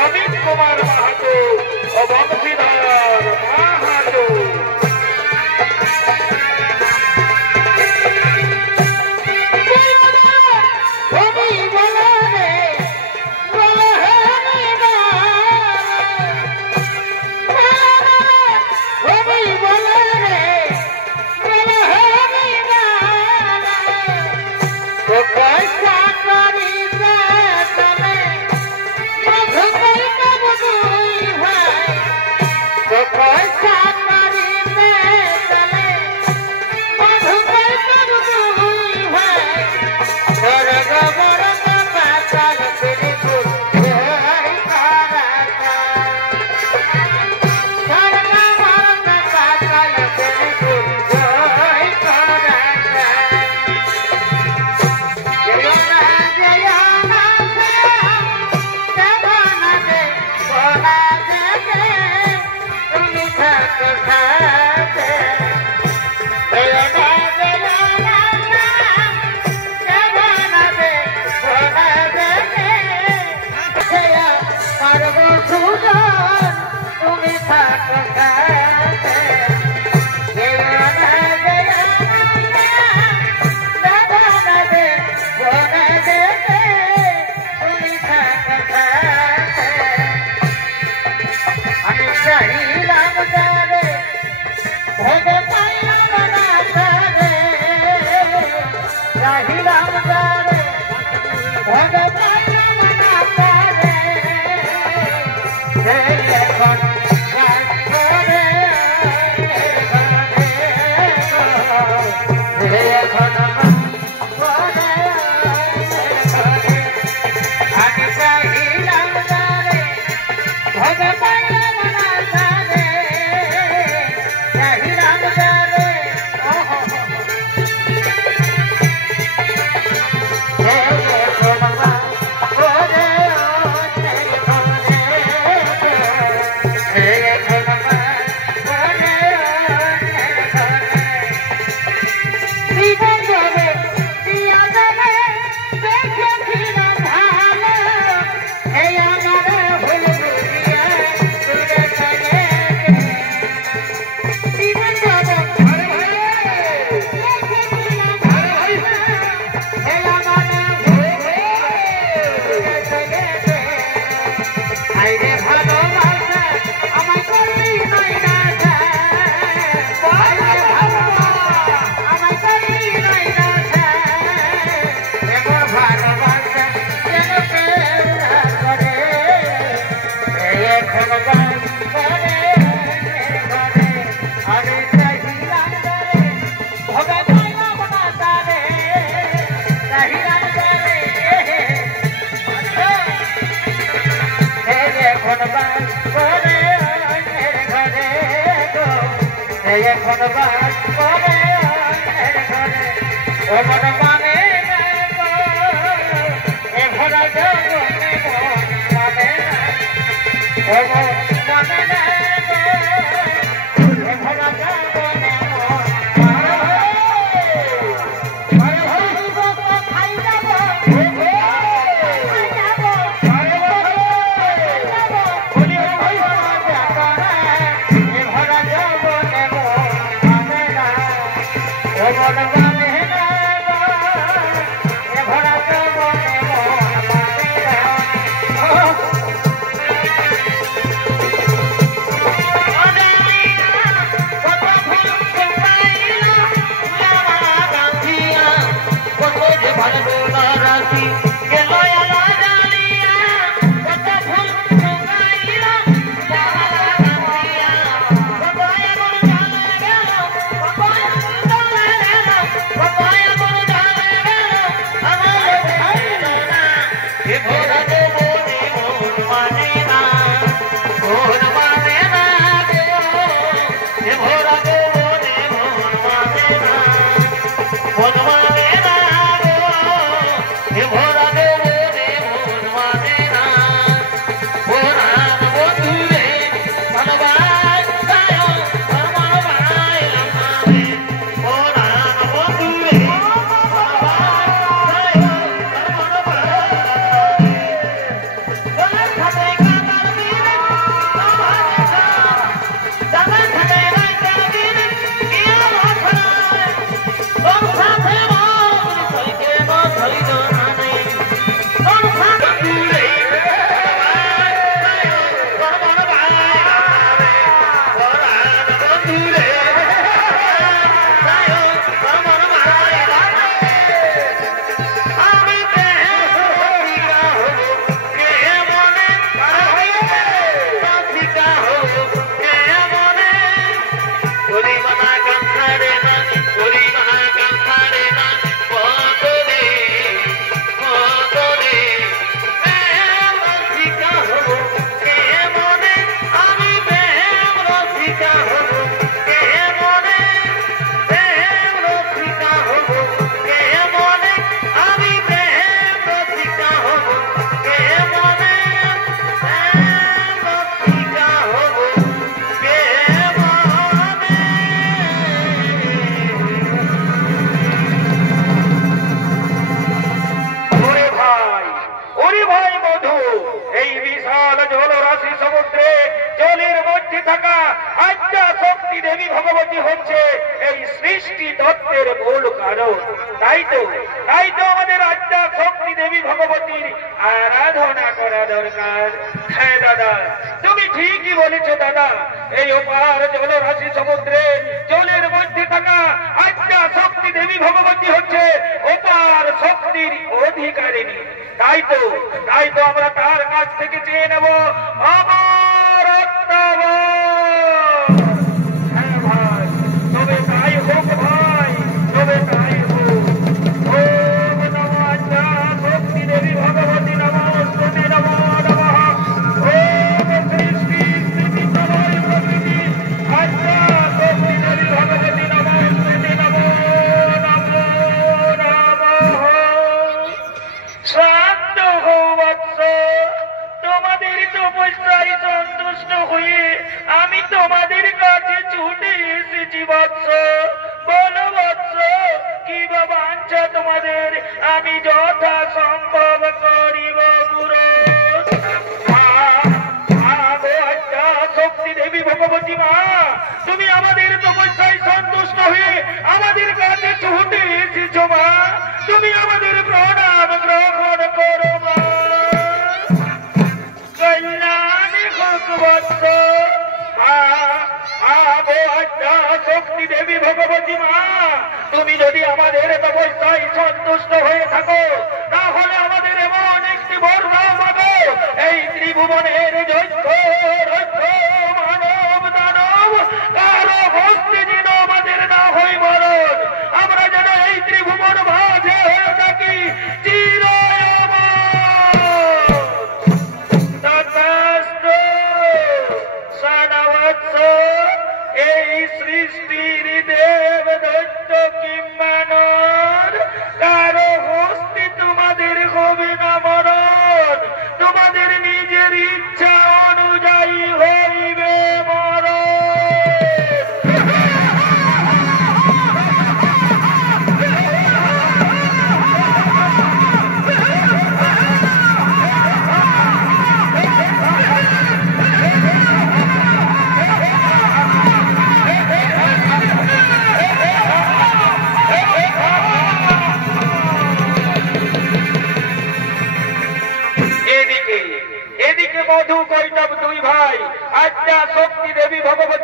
অমিত কুমার মাহাতো ও Banshidhar Mahato. Opal জলরাশি সমুদ্রে জলের মধ্যে থাকা আদ্যা শক্তি দেবী ভগবতী হচ্ছে এই সৃষ্টি তত্ত্বের মূল কারণ। তাই তো আমাদের আদ্যা শক্তি দেবী ভগবতীর আরাধনা করা দরকার। হ্যাঁ দাদা, তুমি ঠিকই বলেছো দাদা। এই অপার জলরাশি সমুদ্রে জলের মধ্যে থাকা আদ্যা শক্তি দেবী ভগবতী হচ্ছে অপার শক্তির অধিকারিণী। তাই তো আমরা তার কাছ থেকে চেয়ে নেব আমার হ্যাঁ ভাই, তবে তাই হোক ভাই, তবে তাই হোক। ওম নমঃ আদ্যা শক্তি দেবী ভগবতী নমস্তুতে নমো নমঃ। ওম সৃষ্টি স্থিতি প্রলয় প্রকৃতি আদ্যা শক্তি দেবী ভগবতী নমস্তুতে নমো নমো নমঃ। শান্ত হও বৎস, তোমাদের তপস্যায় সন্তুষ্ট হয়ে আমি তোমাদের কাছে ছুটে এসেছি বৎস। বলো বৎস, কি বা বাঞ্ছা তোমাদের, আমি যথা সম্ভব করিব পূরণ। শক্তি দেবী ভগবতী মা, তুমি আমাদের তপস্যায় সন্তুষ্ট হয়ে আমাদের কাছে ছুটে এসেছো মা। তুমি আমাদের প্রণাম গ্রহণ করো মা। কল্যাণী হোক বৎস। শক্তি দেবী ভগবতী মা, তুমি যদি আমাদের তপস্যায় সন্তুষ্ট হয়ে থাকো, তাহলে আমাদের এমন একটি বর দাও মাগো, এই ত্রিভুবনের যজ্ঞ রজ্ঞ মানব দানব কারো হস্তে যেন আমাদের না হয় মরণ। আমরা যেন এই ত্রিভুবন মাঝে হয়ে থাকি এই সৃষ্টির দেব দৈত্য কিংমানর কারো হস্তে তোমাদের হবে না মরণ। তোমাদের নিজের ইচ্ছা অনুযায়ী হইবে মরণ। এদিকে মধু কৈটব দুই ভাই আদ্যা শক্তি দেবী ভগবতী